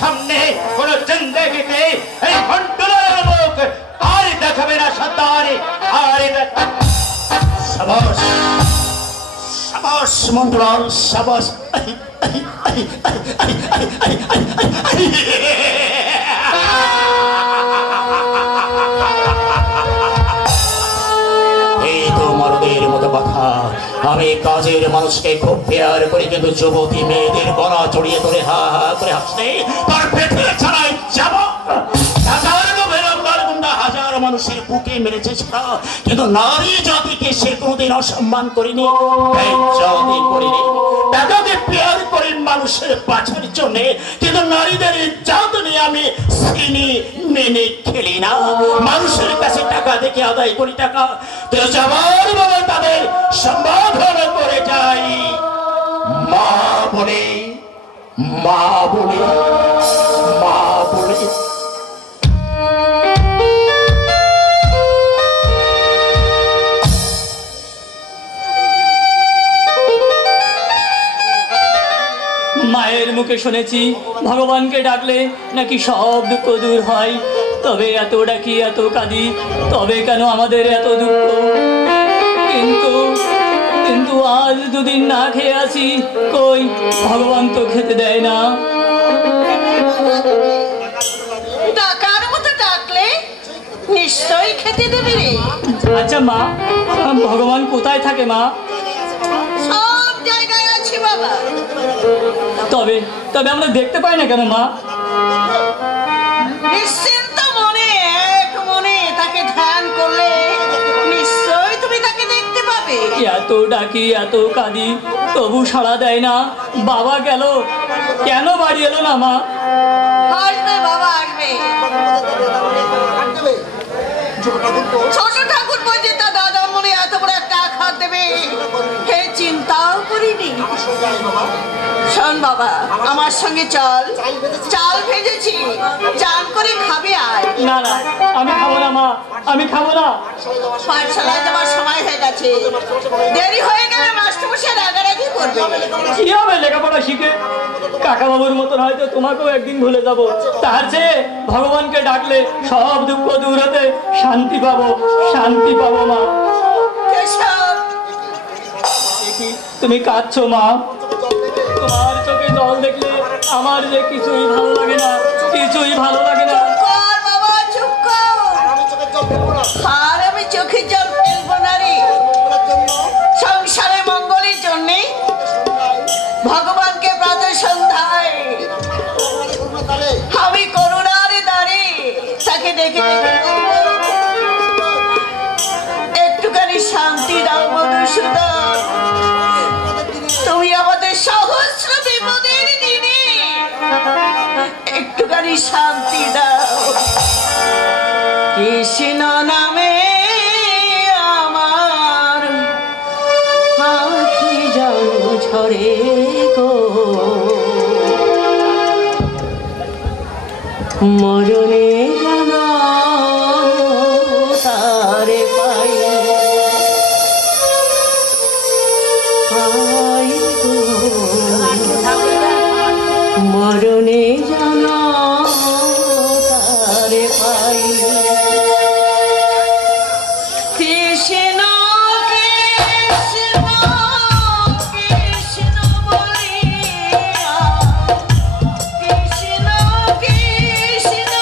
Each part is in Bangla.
সামনে কোন জিন্দেগিতে এই ঘন্টুলার মুখ আর দেখাবে না সন্তান। আর সাবাস সাবাস মন্ত্রলাল সাবাস। এই তো মরদের মতো কথা। আমি কাজের মানুষকে খুব পেয়ার করি, কিন্তু যুবতী মেয়েদের গলা জড়িয়ে ধরে হা হা করে হাসলে তার পেটে ছাড়াই যাব। হাজার মানুষের বুকে মেরেছে ছাড়া, কিন্তু নারী জাতিকে সে কোনোদিন অসম্মান করিনি, জাতি করিনি। টাকাকে পেয়ার করি মানুষের বাঁচার জন্য, কিন্তু নারীদের জাত নিয়ে আমি চিনি মেনে খেলি না। মানুষের কাছে টাকা দেখে আদায় করি টাকা, তো যাবার বলে তাদের সম্বোধন করে যাই মা বলে, মা বলে, মা বলে। মায়ের মুখে শুনেছি ভগবানকে ডাকলে নাকি সব দুঃখ দূর হয়। তবে এত ডাকি এত কাঁদি, তবে কেন আমাদের এত দুঃখ? কিন্তু কিন্তু আজ দুদিন না খেয়ে আছি, কই ভগবান তো খেতে দেয় না। ডাকার মতো ডাকলে নিশ্চয়ই খেতে দেবে রে। আচ্ছা মা, ভগবান কোথায় থাকে মা? সব জায়গায় আছে বাবা। তবে তবে আমরা দেখতে পাই না কেন মা? নিশ্চিন্ত মনে এক মনে তাকে ধ্যান করলে নিশ্চয়ই তুমি তাকে দেখতে পাবে। এত ডাকি এত কাঁদি, তবু সাড়া দেয় না। বাবা গেল, কেন বাড়ি এলো না মা? আসবে বাবা, আসবে। ছোট ঠাকুর বলছে তা দাদা মনে এত বড় একটা আঘাত দেবে হে চিন্তাও করিনি। শোন বাবা, আমার সঙ্গে চল, চাল ভেজেছি, চান করে খাবে আয়। না না, আমি খাবো না মা, আমি খাবো না। পাঠশালায় যাওয়ার সময় হয়ে গেছে, দেরি হয়ে গেলে মাস্টারমশাই রাগারাগি করবে। কি হবে লেখাপড়া শিখে? কাকা বাবুর মতন হয়তো তোমাকেও একদিন ভুলে যাবো। তার চেয়ে ভগবানকে ডাকলে সব দুঃখ দূর হতে শান্তি পাবো, শান্তি পাবো মা। তুমি কাঁদছো মা? তোমার চোখে জল দেখলে আমার যে কিছুই ভালো লাগে না, কিছুই ভালো লাগে না। বাবা চুপ কর, আর আমি চোখে জল ফেলবো না রে। সংসারে মঙ্গলের জন্যে ভগবানকে প্রাতঃ সন্ধ্যায় আমি করুণারে দাঁড়ে তাকে দেখে একটুখানি শান্তি দাও মধুসূদন। তুমি আমাদের সহস্র বিপদের দিনে একটুখানি শান্তি দাও। কৃষ্ণ নামে আমার আখি জল ঝরে গো, মরণে যেন তারে পাই মরণে যেন তারে পাই। কৃষ্ণ কৃষ্ণ কৃষ্ণ বলিয়া কৃষ্ণ কৃষ্ণ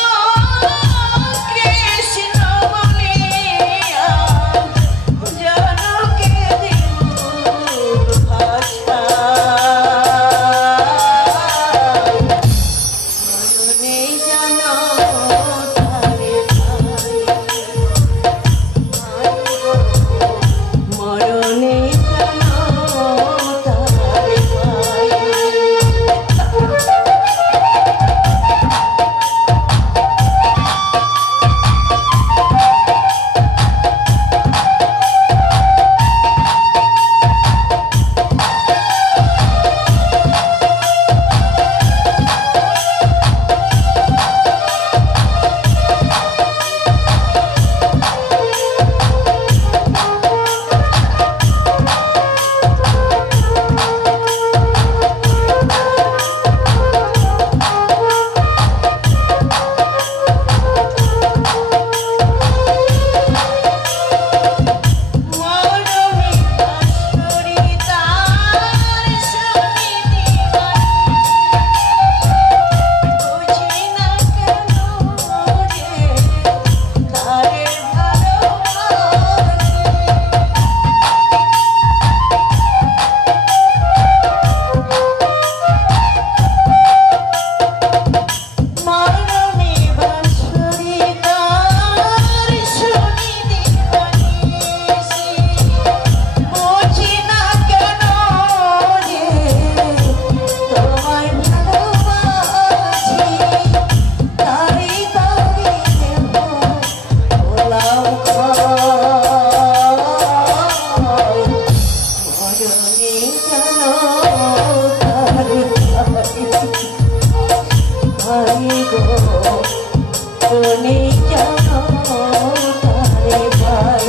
ভাই গো তুমি জানো তারে ভাই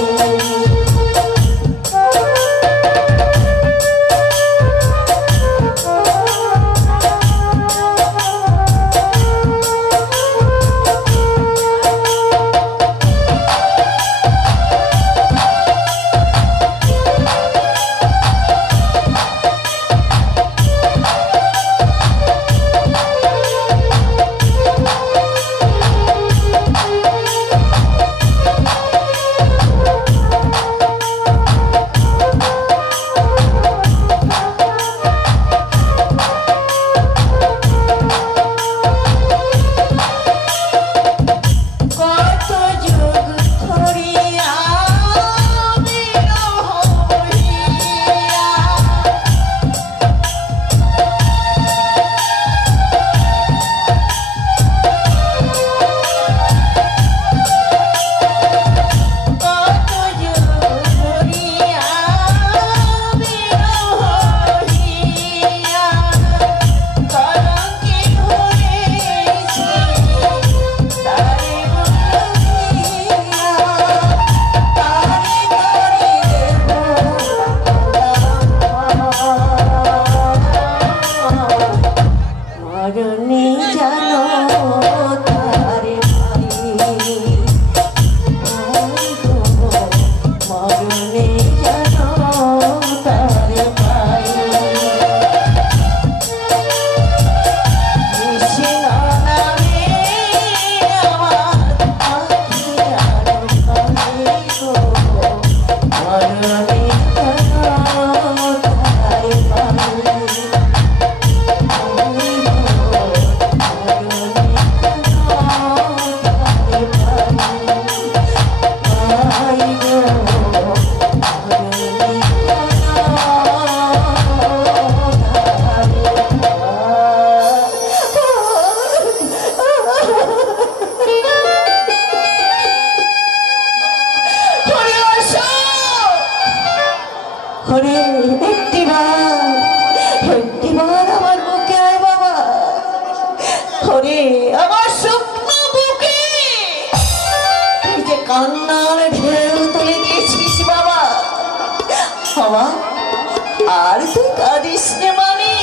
আর তুই কাঁদিস নে মানি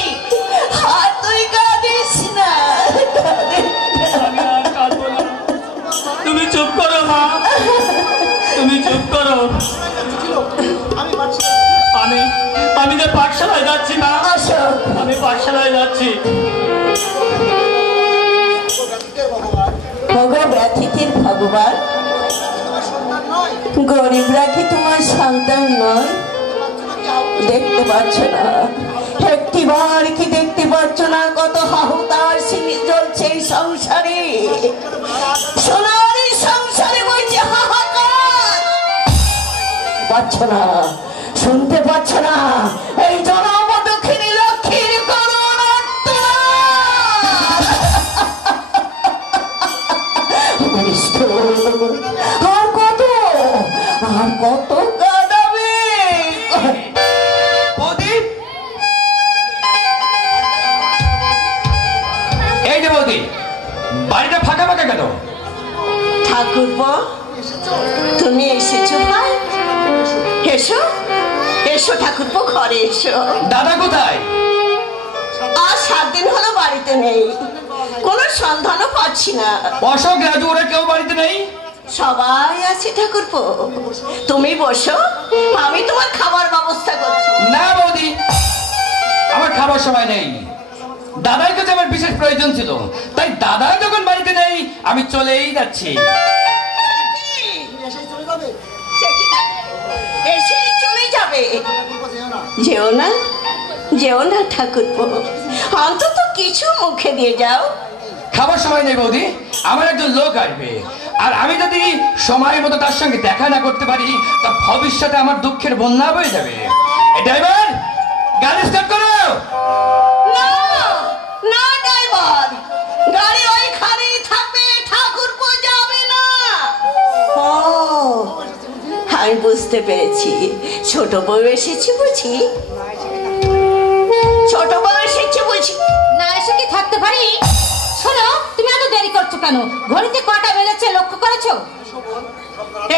আর তুই কাঁদিস না তুমি চুপ করো মা, তুমি চুপ করো। আমি যে পাঠশালায় যাচ্ছি না, আমি পাঠশালায় যাচ্ছি। ব্যথিতের ভগবান, গরিবরা কি তোমার সন্তান নয়? দেখতে পাচ্ছ না? একটিবার কি দেখতে পাচ্ছ না কত হাহুতার চলছে এই সংসারে? সোনার এই সংসারে বলছে হাহাকার। পাচ্ছ না, শুনতে পাচ্ছ না? এই জনম দক্ষিণী লক্ষ্মীর করুণ আর কত আর কত কাঁদাবে? এই যে বৌদি, বাড়িটা ফাঁকা ফাঁকা কেন? ঠাকুরপো, তুমি এসেছো ভাই? এসো এসো ঠাকুরপো, ঘরে এসো। দাদা কোথায়? আর 7 দিন হলো বাড়িতে নেই, কোনো সন্ধানও পাচ্ছি না। অশোক রাজু ওরা কেউ বাড়িতে নেই? সবাই আছে ঠাকুরপো, তুমি বসো, আমি তোমার খাবার ব্যবস্থা করছি। না বৌদি, আমার খাবার সময় নেই। দাদার কাছে আমার বিশেষ প্রয়োজন ছিল, তাই দাদা যখন বাড়িতে নেই আমি চলেই যাচ্ছি। এসেই চলে যাবে? যেও না, যেও না ঠাকুরপো, অন্তত কিছু মুখে দিয়ে যাও। খাবার সময় নেই বৌদি, আমার একজন লোক আসবে, আর আমি যদি সময় মতো তার সঙ্গে দেখা না করতে পারি তা ভবিষ্যতে আমার দুঃখের বন্যা বয়ে যাবে। ড্রাইভার, গাড়ি স্টার্ট করো। না না ড্রাইভার, গাড়ি ওইখানেই থাকবে, ঠাকুরপো যাবে না। ও, আমি বুঝতে পেরেছি, ছোট বউ এসেছি বুঝি। ছোট বউ এসেছে বুঝি। না এসে কি থাকতে পারি? শোনো, কেন? ঘড়িতে কটা বেজেছে লক্ষ্য করেছো?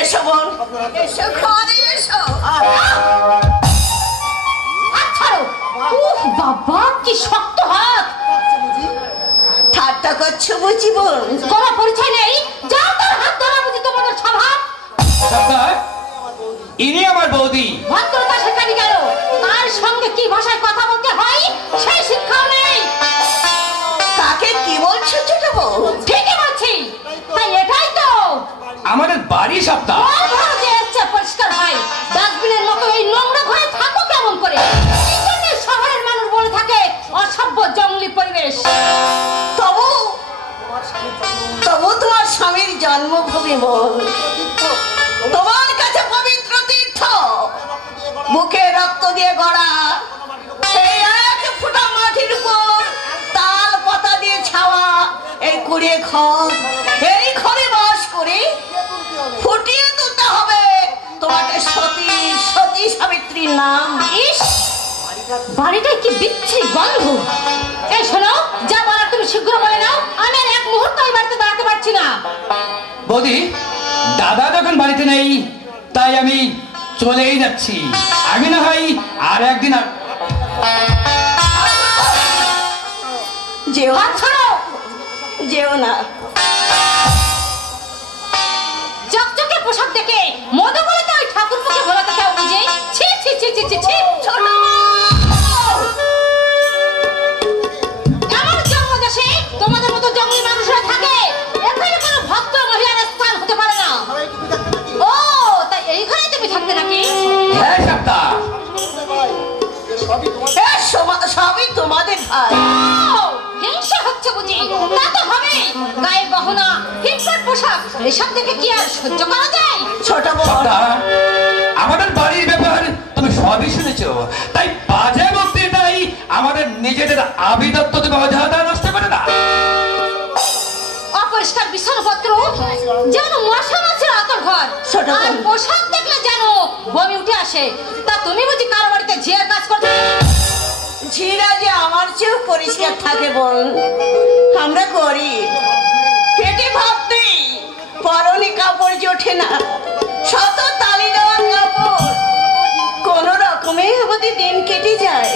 এসো বোন, এসো ঘরে এসো। ছাড়ো। উফ বাবা, কি শক্ত হাত! ঠাট্টা করছো বুঝি বোন? কোনো পরিচয় নেই, যাও তার হাত ধরা বুঝি তোমাদের স্বভাব। সর্দার, ইনি আমার বৌদি। ভদ্রতা শেখানি গেল, তার সঙ্গে কি ভাষায় কথা বলতে হয় সেই শিক্ষাও নেই। কাকে কি বলছো ছোট বউ? ঠিকই বলছি, তাই এটাই তো আমাদের বাড়ি সপ্তাহ। যে ইচ্ছা পরিষ্কার হয়, ডাস্টবিনের মতো এই নোংরা ঘরে থাকো কেমন করে? এই জন্য শহরের মানুষ বলে থাকে অসভ্য জঙ্গলি পরিবেশ। তবু তবু তোমার স্বামীর জন্মভূমি বোন, তোমার কাছে পবিত্র তীর্থ, বুকে রক্ত দিয়ে গড়া এই এক ফোঁটা মাটির উপর তাল পাতা দিয়ে ছাওয়া এই কুড়িয়ে ঘর, এই ঘরে বাস করে ফুটিয়ে তুলতে হবে তোমাকে সতী, সতী সাবিত্রীর নাম। ইস, বাড়িটায় কি বিচ্ছিরি গন্ধ! এই শোনো, যা বলার তুমি শীঘ্র বলে নাও, আমি আর এক মুহূর্ত ওই বাড়িতে দাঁড়াতে পারছি না। বৌদি, দাদা যখন বাড়িতে নেই তাই আমি চলেই যাচ্ছি। আমি না হয় আর একদিন যেও হাত ছাড়ো। যেও না। চকচকে পোশাক দেখে মধু বলে তো ওই ঠাকুরপুকে ভোলাতে চাও বুঝি? ছি ছি ছি ছি ছি ছি। ছোট আমার জন্মদেশে তোমাদের মতো জঙ্গলি মানুষরা থাকে, এখানে কোনো ভক্ত মহিলার স্থান হতে পারে না। ও, তাই এই ঘরে তুমি থাকতে নাকি? হ্যাঁ সপ্তাহ। সবই তোমাদের ভাই। ও, হিংসা হচ্ছে বুঝি? তা তো হবে। গায়ে গহনা, হিংসার পোশাক, এসব দেখে কি আর সহ্য করা যায়? ছোট বোন, সপ্তাহ, আমাদের বাড়ির ব্যাপার তুমি সবই শুনেছ, তাই বাজে বক্তৃতাই আমাদের নিজেদের আভিজাত্য তুমি অযথা নষ্ট করে না। অপরিষ্কার বিছানাপত্র, যেন মশা মাছের আতর ঘর, ছোট বোন। আর পোশাক দেখলে যেন বমি উঠে আসে। তা তুমি বুঝি কারো বাড়িতে ঝিয়ার কাজ করতে? ঝিরা যে আমার চেয়েও পরিষ্কার থাকে বোন। আমরা করি, পেটে ভাত নেই, পরনে কাপড় জোটে না, শত তালি দেওয়া কাপড়, কোন রকমে আমাদের দিন কেটে যায়।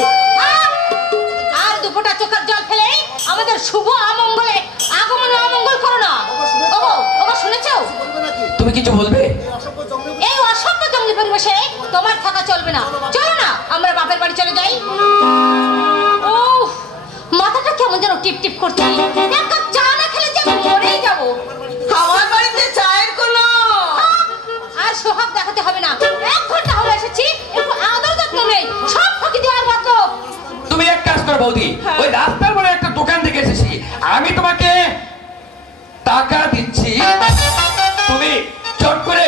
আর দুপোটা চোখের জল ফেলে আমাদের শুভ আমঙ্গলে আগমনে অমঙ্গল করো না। ওগো, ওগো শুনেছো? তুমি কিছু বলবে? এই অসভ্য জঙ্গলি পরিবেশে তোমার থাকা চলবে না। চলো না, আমরা বাপের বাড়ি চলে যাই। ও, মাথাটা কেমন যেন টিপ টিপ করছে। এক কাপ চা না খেলে যে আমি মরেই যাবো। আমার বাড়িতে চায়ের কোনো আর সোহাগ দেখাতে হবে না। 1 ঘন্টা হলো এসেছি, একটু আদর যত্ন নেই, সব ফাঁকি দেওয়ার মতো। তুমি এক কাজ করো বৌদি, ওই রাস্তার বলে একটা দোকান থেকে এসেছি, আমি তোমাকে টাকা দিচ্ছি, তুমি চট করে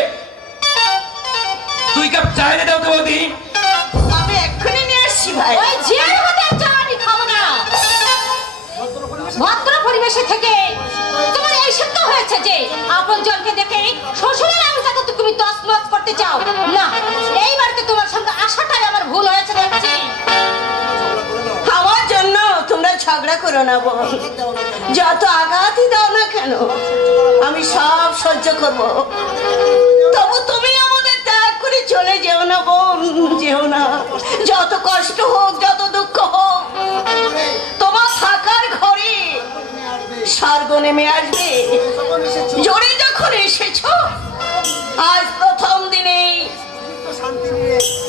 2 কাপ চা এনে দাও তো বৌদি। আমি এক্ষুনি নিয়ে আসছি ভাই। ওই ঝিয়ার হাতের চা আমি খাবো না। ভদ্র পরিবেশে থেকে তোমার এই শিক্ষা হয়েছে যে আপন জনকে দেখে শ্বশুরের আমি যাতে তুমি তছনছ করতে চাও না। এই বাড়িতে তোমার সঙ্গে আসাটাই আমার ভুল হয়েছে দেখছি। আমার জন্য তোমরা ঝগড়া করো না বোন, যত আঘাতই দাও না কেন আমি সব সহ্য করব। তবু তুমি আমাদের ত্যাগ করে চলে যেও না বোন, যেও না। যত কষ্ট হোক, যত দুঃখ হোক, তোমার থাকার ঘরে স্বর্গ নেমে আসবে। জোরে যখন এসেছো, আজ প্রথম দিনে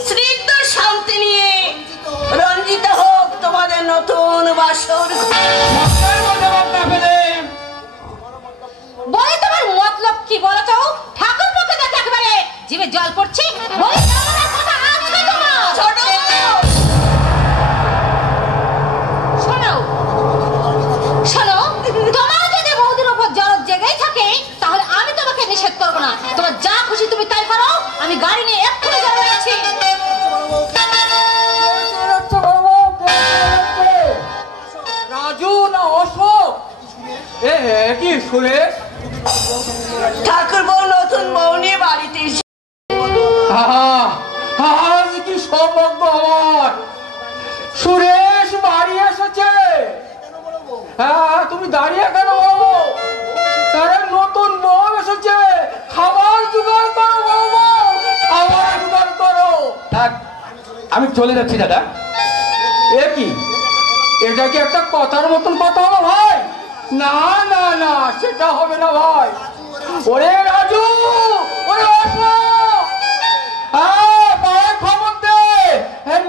স্নিগ্ধ শান্তি নিয়ে রঞ্জিত হোক তোমাদের নতুন বাসর। সপ্তাহের মধ্যে বাদ না ফেলে বলে তোমার মতলব কি বলো তো? ঠাকুর পক্ষে দেখে একেবারে জিভে জল পড়ছে। বলে আমার কথা আছে তোমার? ছোট শোনো, শোনো, তোমার যদি বৌদির উপর জরদ জেগেই থাকে তাহলে আমি তোমাকে নিষেধ করবো না। তোমার যা খুশি তুমি তাই করো, আমি গাড়ি নিয়ে এক্ষুনি চলে যাচ্ছি। রাজু না অশোক? কি সুরেশ? ঠাকুর বউ নতুন বউ নিয়ে বাড়িতে এসে আজ কি সৌভাগ্য আমার! সুরেশ বাড়ি এসেছে। হ্যাঁ, তুমি দাঁড়িয়ে কেন? আরে নতুন বউ এসেছে, খাবার জোগাড় করো বৌমা, খাবার জোগাড় করো। থাক, আমি চলে যাচ্ছি দাদা। এ কি, এটা কি একটা কথার মতন কথা হলো ভাই? না না না, সেটা হবে না ভাই। ওরে রাজু, ওরে অশোক, পায়ে খবর দে,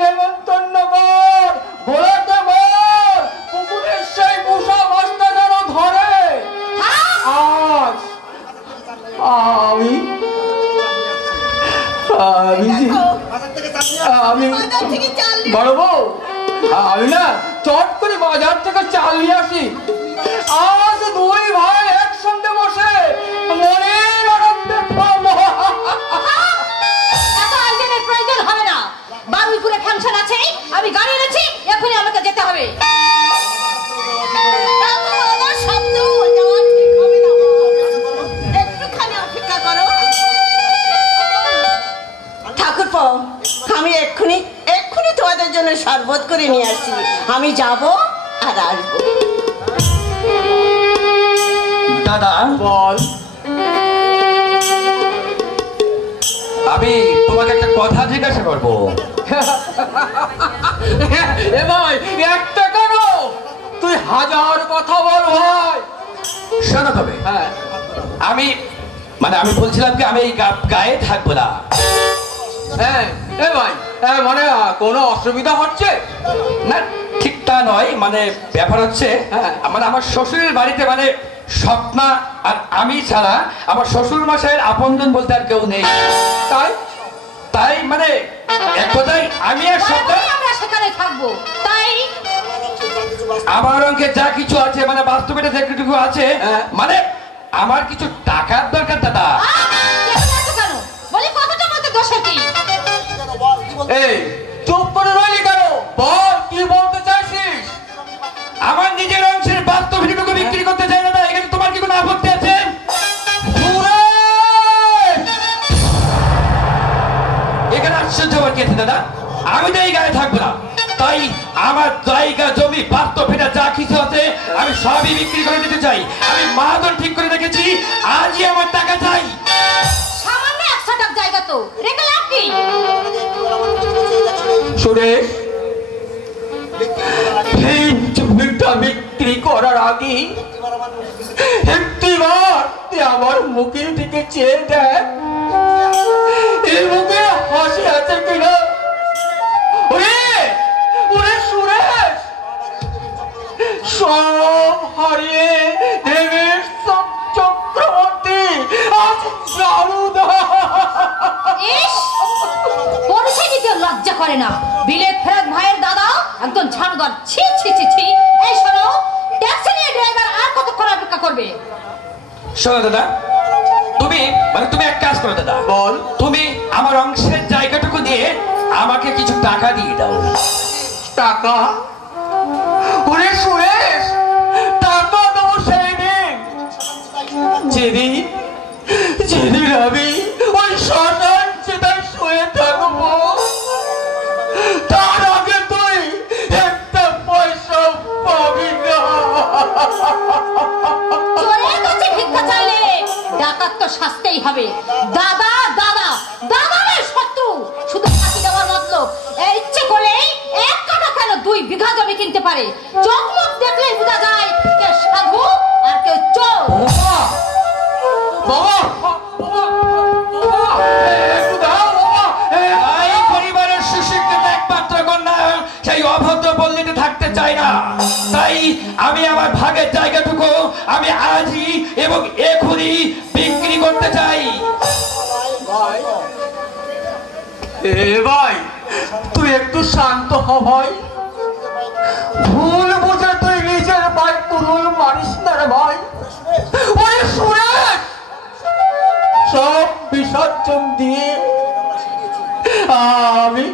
নেমন্তন্ন কর, ঘোড়াতে বল, পুকুরের সেই পুষা মাছটা যেন ধরে। আজ আমি আমি বাজার থেকে চাল নিয়ে- বড় বউ, আমি না চট করে বাজার থেকে চাল নিয়ে আসি। আজ দুই ভাই একসঙ্গে বসে মনের আনন্দে খাবো। এত আয়োজনের প্রয়োজন হবে না। বারুইপুরে ফাংশন আছে, আমি গাড়ি এনেছি, এখনই আমাকে যেতে হবে। এত বাবা শব্দ, যাওয়া ঠিক হবে না মা। একটুখানি অপেক্ষা করো। ঠাকুরপো, আমি এক্ষুনি তোমাদের জন্য শরবত করে নিয়ে আসি। আমি যাব আর আসবো। দাদা বল। আমি তোমাকে একটা কথা জিজ্ঞাসা করবো। এ ভাই, একটা কেন, তুই হাজার কথা বল ভাই। শোনো তবে, হ্যাঁ, আমি বলছিলাম কি, আমি এই গায়ে থাকবো না। হ্যাঁ, এ ভাই, মানে কোনো অসুবিধা হচ্ছে? না, ঠিক তা নয়, মানে ব্যাপার হচ্ছে, হ্যাঁ। আমার শ্বশুরের বাড়িতে স্বপ্না আর আমি ছাড়া আমার শ্বশুর মশাইয়ের আপনজন বলতে আর কেউ নেই। তাই এক কথায় আমি আর স্বপ্না আমরা সেখানে থাকবো। তাই আমার অঙ্কে যা কিছু আছে, বাস্তবে যেটুকু আছে, হ্যাঁ। আমার কিছু টাকার দরকার দাদা। কেন বলি, কথাটা বলতে দোষের কি? এই চুপ করে রইলি কেন? বল, কি বলতে চাইছিস? আমার নিজের অংশের বাস্তব ভিডিওটুকু বিক্রি করতে চাই দাদা, এখানে তোমার কি কোনো আপত্তি আছে? এখানে আশ্চর্য হওয়ার কি আছে দাদা? আমি তো এই গায়ে থাকবো না, তাই আমার জায়গা জমি বাস্তব ভিটা যা কিছু আছে আমি সবই বিক্রি করে দিতে চাই। আমি মাদর ঠিক করে রেখেছি, আজই আমার টাকা চাই। সামান্য 100 টাকা জায়গা তো রেখে লাভ কি? সুরেশ, এই জমিটা বিক্রি করার আগে একটিবার তুই আমার মুখের দিকে চেয়ে দেখ, এই মুখে হাসি আছে কিনা। ওরে ওরে সুরেশ, সব হারিয়ে দেবেশ চক্রবর্তী আজ জারুদা। ইস, পরিচয় দিতে লজ্জা করে না। বিলেত ফেরত ভাইয়ের দাদা একজন ঝাড়ুদার। ছি ছি ছি ছি। এই শোনো, ট্যাক্সি নিয়ে ড্রাইভার আর কতক্ষণ অপেক্ষা করবে? শোনো দাদা, তুমি তুমি এক কাজ করো দাদা। বল। তুমি আমার অংশের জায়গাটুকু দিয়ে আমাকে কিছু টাকা দিয়ে দাও। টাকা? ওরে সুরেশ, টাকা দেবো সেই দিন যেদিন আমি ওই শ্মশান চিতায় শুয়ে থাকবো। তার আগে তুই একটা পয়সা পাবি না। চোরের কাছে ভিক্ষা চাইলে ডাকাত তো শাস্তেই হবে। দাদা দাদা দাদা নয়, শত্রু। শুধু ফাঁকি দেওয়ার মতলব। এর ইচ্ছে করলেই 1 কাঠা কেন 2 বিঘা জমি কিনতে পারে। চোখ মুখ দেখলেই বোঝা যায় কে সাধু আর কে চোর। বাবা, একটু দাও বাবা। এই পরিবারের সুশিক্ষিত একমাত্র কন্যা সেই অভদ্র পল্লীতে থাকতে চাই না, তাই আমি আমার ভাগের জায়গাটুকু আমি আজই এবং এখনই বিক্রি করতে চাই। ভাই, তুই একটু শান্ত হ ভাই। ভুল বুঝে তুই নিজের ভাই তুলুল মারিস না রে ভাই। ওরে সুরেশ, সব বিসর্জন দিয়ে আমি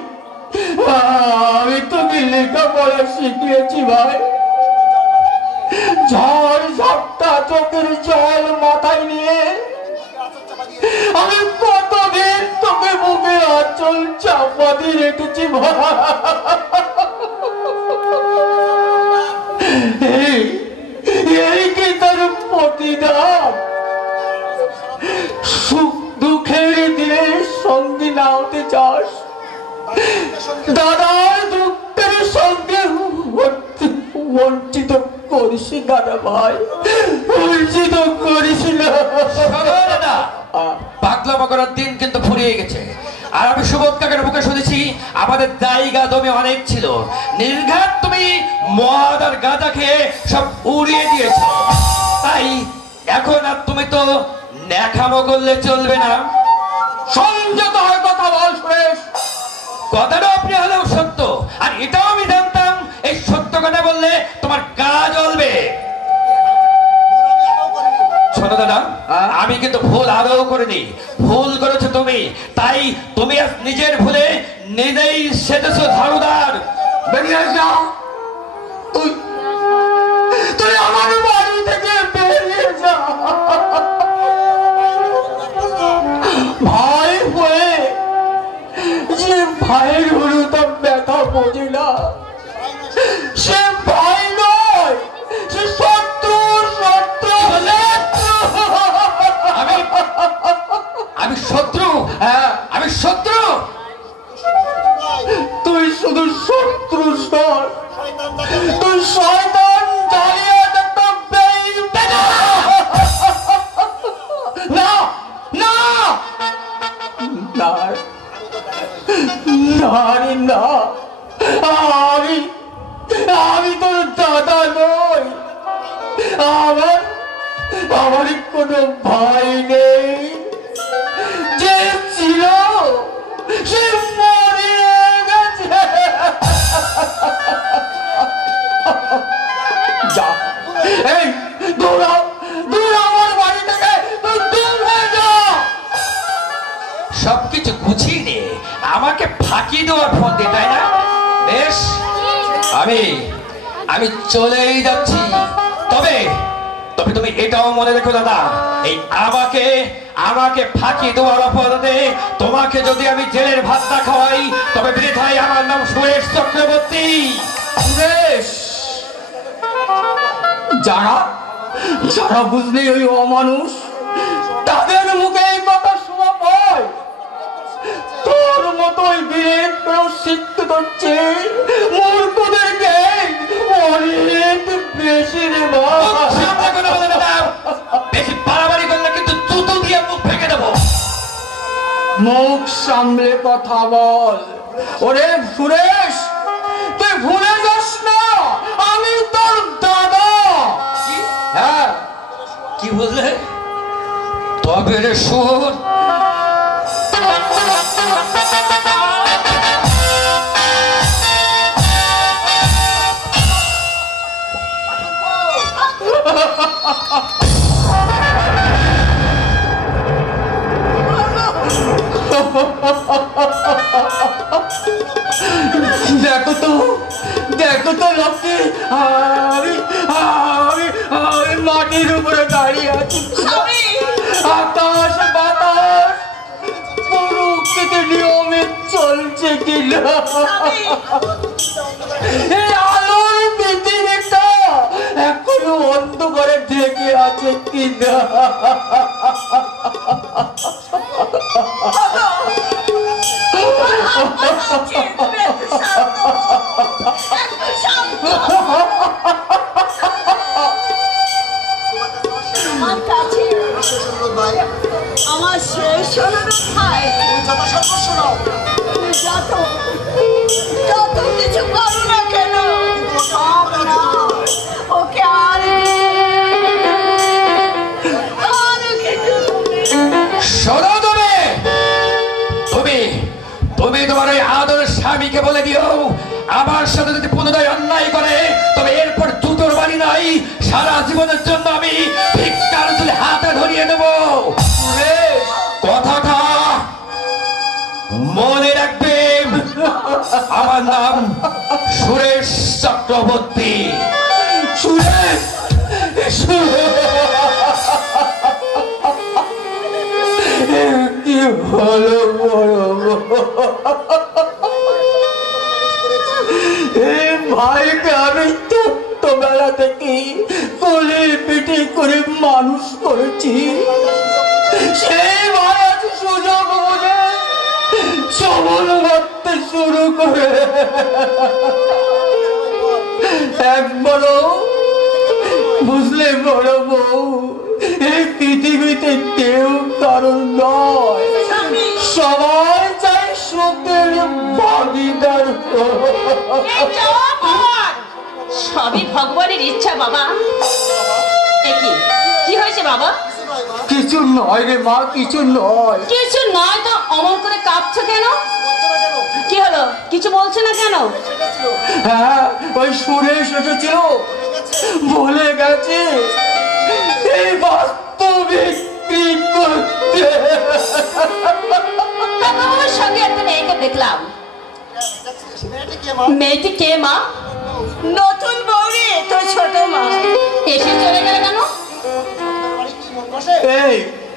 তোকে লেখাপড়া শিখিয়েছি ভাই। ঝড় ঝাপটা চোখের জল মাথায় নিয়ে আমি কতদিন তোকে বুকে আঁচল চাপা দিয়ে রেখেছি ভাই। এই কি তার প্রতিদান? না রে ভাই, বঞ্চিত করিস না। দাদা, পাগলামো করার দিন কিন্তু ফুরিয়ে গেছে। আর আমি সুবোধ কাকার মুখে শুনেছি আমাদের জায়গা জমি অনেক ছিল, নির্ঘাত তুমি মদ আর গাঁজা খেয়ে সব উড়িয়ে দিয়েছ। তাই এখন আর তুমি তো ন্যাকামো করলে চলবে না। সংযত হয় কথা বল সুরেশ। কথাটা আপনি হলেও সত্য, আর এটাও আমি জানতাম এই সত্য কথা বললে তোমার গা জ্বলবে। শোনো দাদা, আমি কিন্তু ভুল আদৌ করিনি, ভুল করেছো তুমি। তাই তুমি আজ নিজের ভুলে নিজেই সেজেছো ঝাড়ুদার। বেরিয়ে যা, তুই তুই আমার বাড়ি থেকে বেরিয়ে যা। ভাই হয়ে যে ভাইয়ের হলুদাম ব্যথা বোঝে না, সে ভাই নয়, সে শত্রু। শত্রু আমি শত্রু? হ্যাঁ, আমি শত্রু? তুই শুধু শত্রু নয়, তুই শয়তান জালিয়াত একটা বেঈমান। না না না না, আমি আমি তোর দাদা নই। আমার কোনো ভাই নেই, যে ছিল সে মরিয়ে গেছে। যা, এই দৌড়াও, দৌড়াও আমার বাড়ি থেকে, তুই দূর হয়ে যা। সবকিছু গুছিয়ে নিয়ে আমাকে ফাঁকি দেওয়ার ফোন দিয়ে, তাই না? বেশ, আমি চলেই যাচ্ছি। তবে তবে তুমি এটাও মনে রেখো দাদা, এই আমাকে ফাঁকি দেওয়ার অপরাধে তোমাকে যদি আমি জেলের ভাত না খাওয়াই, তবে বৃথাই আমার নাম সুরেশ চক্রবর্তী। সুরেশ, যারা যারা বুঝলে ওই অমানুষ, তাদের মুখে এই কথা শোনা পায়। তোর মতোই বিবেক শিক্ষিত হচ্ছে মূর্খদেরকে অনেক বেশি রে বেশি বাড়াবাড়ি করলে কিন্তু জুতো দিয়ে মুখ ভেঙে দেবো। মুখ সামলে কথা বল। ওরে সুরেশ, তুই ভুলে যাস না আমি তোর দাদা। হ্যাঁ, কি বললে? তবে রে শোন, দেখো তো লক্ষ্মী, আমি মাটির উপরে দাঁড়িয়ে আছি। আকাশ বাতাস প্রকৃতি নিয়মে চলছে কিনা, এই আলোর পৃথিবীটা এখনো অন্ধকারে ঢেকে আছে কিনা। আমার শেষ হলো ভাই, যত কিছু করো না কেন, ওকে আর শোনো, তুমি তোমার ওই আদরের স্বামীকে বলে দিও, আমার সাথে যদি পুনরায় অন্যায় করে, তবে এরপর জুতোর বাড়ি নাই, সারা জীবনের জন্য আমি ভিক্ষার তুলে হাতে ধরিয়ে দেবো। কথাটা মনে রাখবে, আমার নাম সুরেশ চক্রবর্তী। সুরেশ, কি ভালো ভাইকে আমি ছোট্টবেলা থেকে কোলে পিঠে করে মানুষ করেছি। সেই ভাই আজ সুযোগ বুঝে সবল করতে শুরু করে, একবারও বুঝলে বড় বউ, এই পৃথিবীতে কেউ কারণ নয়, সবাই চাই সুখের ভাগিদার। সবই ভগবানের ইচ্ছা বাবা। কি হয়েছে বাবা? কিছু নয় রে মা, কিছু নয়। কিছু নয় তো অমন করে কাঁপছো কেন? কি হলো, কিছু বলছো না কেন? হ্যাঁ, ওই সুরেশ এসেছিল, বলে গেছে এই বস্তু বিক্রি করতে। আমার সঙ্গে একটা মেয়েকে দেখলাম। মেয়েটি কে মা? নতুন বউরে, তোর ছোট মা। এসে চলে গেল কেন?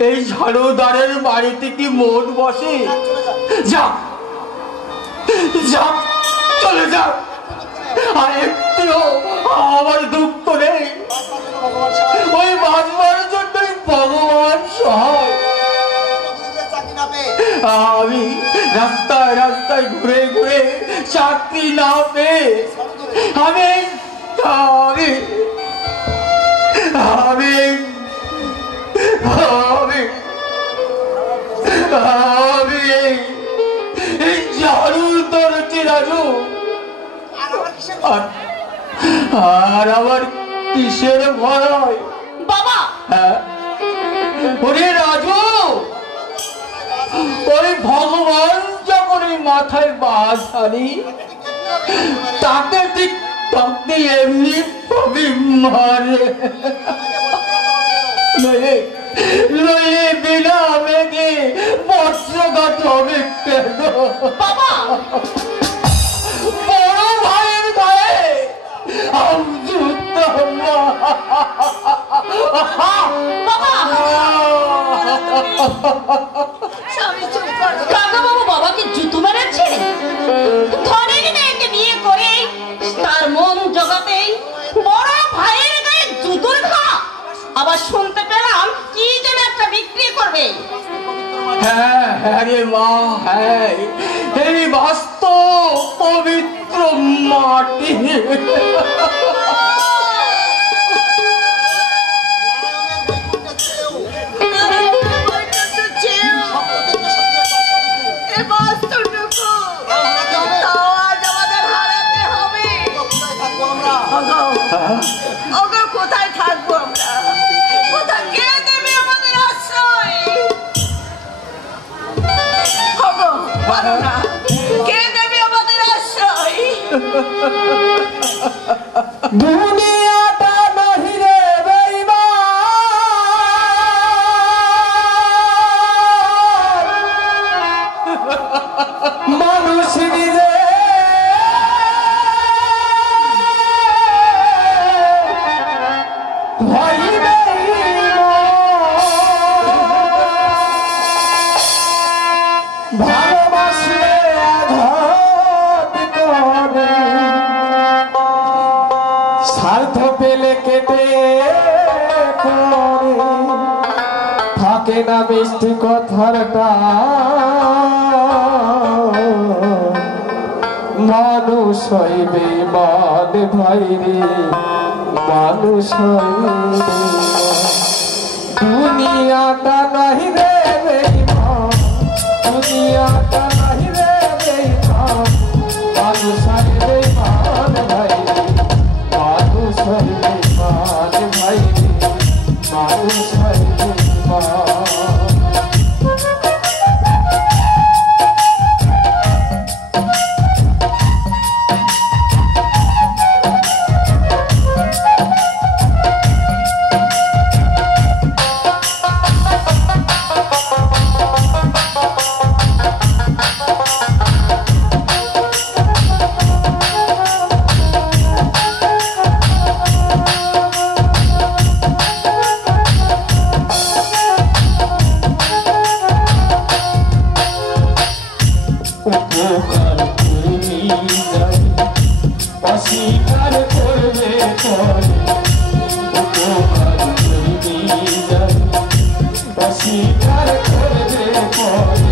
এই ঝাড়ুদারের বাড়িতে কি মন বসে? যা যা, চলে যা, আর একটু আমার দুঃখ নেই। ওই বাঁচবার জন্যই ভগবান সহায়। আমি রাস্তায় রাস্তায় ঘুরে ঘুরে চাকরি না পেয়ে আমি আমি আমি আমি আমি এই ঝাড়ুর দরজে রাজু। আর আমার কিসের ভয় বাবা? ওরে রাজু, ওই ভগবান যখন এই মাথায় বাস আনি, তাকে ঠিক তাকে এমনি মারে। নইলে বিনা মেঘে বর্ষঘাত হবে কেন? বাবা, বড় ভাইয়ের গায়ে কাকা বাবু বাবাকে জুতো মেরেছে। ধনের মেয়েকে বিয়ে করে তার মন জগাতেই বড় ভাইয়ের গায়ে জুতোর ঘা। আবার শুনতে পেলাম কি যেন একটা বিক্রি করবে। হ্যাঁ হ্যাঁ রে মা, হ্যাঁ, এই বাস্তব পবিত্র মাটি। কোথায় থাকবো আমরা? কোথায় কে দেবে আমাদের আশ্রয়? কে দেবে আমাদের আশ্রয়? দুনিয়াটা নহিরে বেঈমান, মানুষ নিজে ভালোবাসলে আঘাত করে, স্বার্থ পেলে কেটে পড়ে, থাকে না মিষ্টি কথার মানুষ হইবে মান ভাইরে, মানুষ হইবে। দুনিয়াটা নাহি রে বেঈমান, দুনিয়াটা নাহি রে বেঈমান, মানুষ হইবে মান ভাইরে, মানুষ হইবে মান ভাইরে, মানুষ হইবে মান। উপকার তুমি যাই অস্বীকার করবে পরে, উপকার তুমি যাই অস্বীকার করবে পরে,